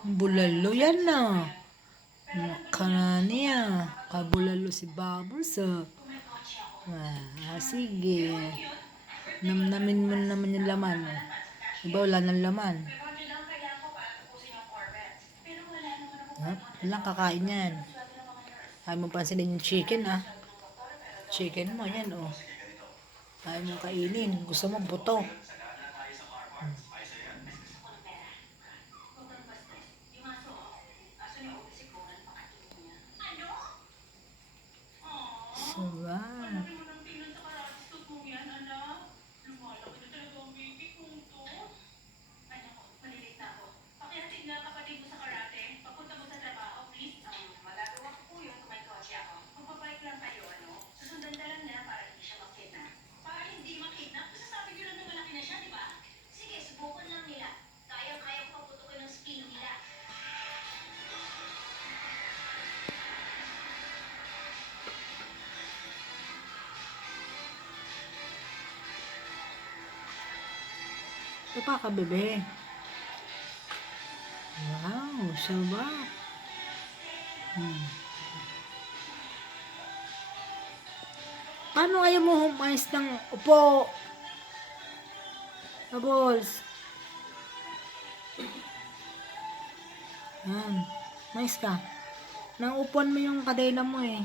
Bulalo yan na. Kananiya. Kabulalo si Bubbles ah. Sige. Namnamin mo naman yung laman. Diba wala ng laman? Walang kakain yan. Ayaw mo pansinin yung chicken ah. Chicken mo yan oh. Ayaw mo kainin. Gusto mo buto. Diba? Ito pa ka, bebe. Wow, sarap. Paano ayaw mo humayos ng upo? Bubbles. Yan. Mais ka. Nang upuan mo yung kadena mo eh.